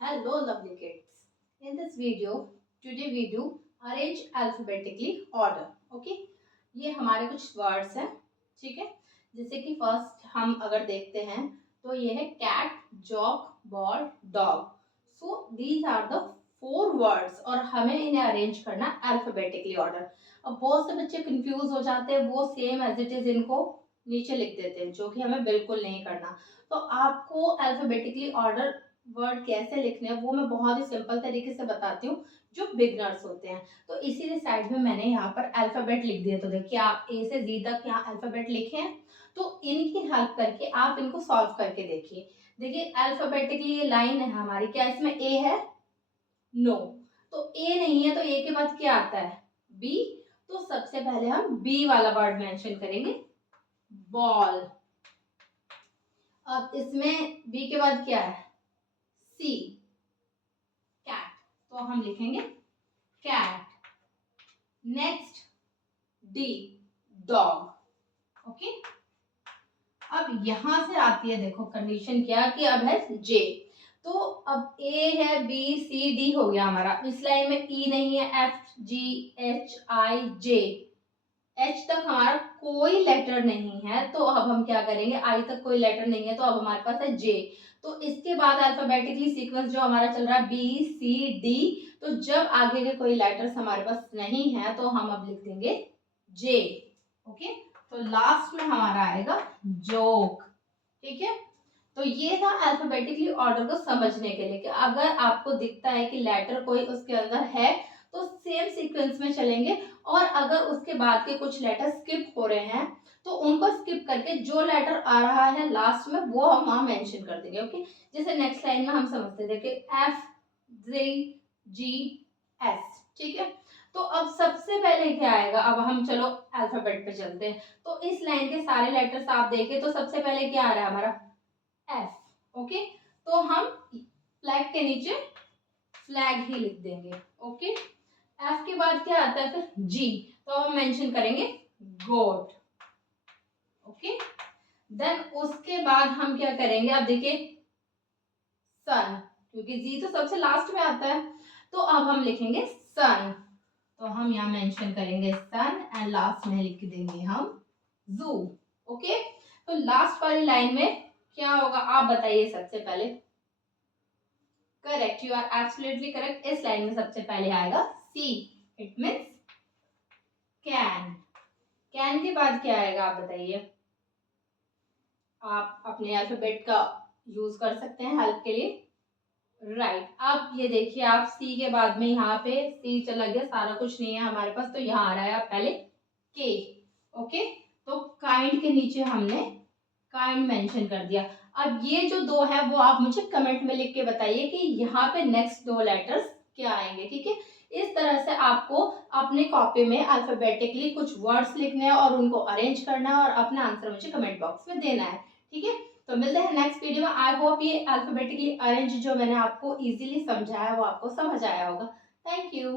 Hello lovely kids. In this video, today we do arrange alphabetically order. Okay? ये हमारे कुछ words हैं, ठीक है? जैसे कि फर्स्ट हम अगर देखते हैं तो ये है cat, jock, ball, dog. So these are the 4 words और हमें इन्हें अरेंज करना अल्फाबेटिकली ऑर्डर. अब बहुत से बच्चे कंफ्यूज हो जाते हैं, वो सेम एज इट इज इनको नीचे लिख देते हैं, जो कि हमें बिल्कुल नहीं करना. तो आपको अल्फाबेटिकली ऑर्डर वर्ड कैसे लिखने हैं वो मैं बहुत ही सिंपल तरीके से बताती हूँ जो बिगनर्स होते हैं. तो इसीलिए साइड में मैंने यहाँ पर अल्फाबेट लिख दिया. तो देखिए आप ए से जी तक यहाँ अल्फाबेट लिखे हैं, तो इनकी हेल्प करके आप इनको सॉल्व करके देखिए. देखिए अल्फाबेटिकली ये लाइन है हमारी, क्या इसमें ए है? नो. तो ए नहीं है तो ए के बाद क्या आता है? बी. तो सबसे पहले हम बी वाला वर्ड मेंशन करेंगे, बॉल. अब इसमें बी के बाद क्या है? C, cat. तो हम लिखेंगे cat. Next D, dog. Okay. अब यहां से आती है, देखो कंडीशन क्या कि अब है जे. तो अब ए है, बी सी डी हो गया हमारा. इस लाइन में ई नहीं है, F G H I J. H तक हमारा कोई लेटर नहीं है, तो अब हम क्या करेंगे? आई तक कोई लेटर नहीं है, तो अब हमारे पास है जे. तो इसके बाद अल्फाबेटिकली सीक्वेंस जो हमारा चल रहा है बी सी डी. तो जब आगे के कोई लेटर्स हमारे पास नहीं है तो हम अब लिख देंगे जे. ओके. तो लास्ट में हमारा आएगा जोक. ठीक है. तो ये था अल्फाबेटिकली ऑर्डर को समझने के लिए कि अगर आपको दिखता है कि लेटर कोई उसके अंदर है तो सेम सीक्वेंस में चलेंगे, और अगर उसके बाद के कुछ लेटर स्किप हो रहे हैं तो उनको स्किप करके जो लेटर आ रहा है लास्ट में वो हम वहां मेंशन कर देंगे. ओके. जैसे नेक्स्ट लाइन में हम समझते थे कि एफ जी एस. ठीक है. तो अब सबसे पहले क्या आएगा? अब हम चलो अल्फाबेट पे चलते हैं. तो इस लाइन के सारे लेटर्स आप देखें तो सबसे पहले क्या आ रहा है हमारा? एफ. ओके. तो हम फ्लैग के नीचे फ्लैग ही लिख देंगे. ओके. एफ के बाद क्या आता है फिर? जी. तो हम मेंशन करेंगे गोट. ओके. देन उसके बाद हम क्या करेंगे? अब देखिए सन, क्योंकि जी तो सबसे लास्ट में आता है, तो अब हम लिखेंगे सन. तो हम यहाँ मेंशन करेंगे सन एंड लास्ट में लिख देंगे हम जू. ओके. तो लास्ट वाली लाइन में क्या होगा आप बताइए सबसे पहले? Correct, you are absolutely correct. इस लाइन में सबसे पहले आएगा C. It means can. Can के बाद क्या आएगा आप बताइए? आप अपने अल्फाबेट का यूज कर सकते हैं हेल्प के लिए. राइट. अब ये देखिए आप सी के बाद में यहाँ पे सी चला गया, सारा कुछ नहीं है हमारे पास, तो यहाँ आ रहा है आप पहले के. ओके. तो काइंड के नीचे हमने काइंड मेंशन कर दिया. अब ये जो दो है वो आप मुझे कमेंट में लिख के बताइए कि यहाँ पे नेक्स्ट दो लेटर्स क्या आएंगे. ठीक है. इस तरह से आपको अपने कॉपी में अल्फाबेटिकली कुछ वर्ड्स लिखने हैं और उनको अरेंज करना है और अपना आंसर मुझे कमेंट बॉक्स में देना है. ठीक है. तो मिलते हैं नेक्स्ट वीडियो में. आई होप ये अल्फाबेटिकली अरेंज जो मैंने आपको इजीली समझाया वो आपको समझ आया होगा. Thank you.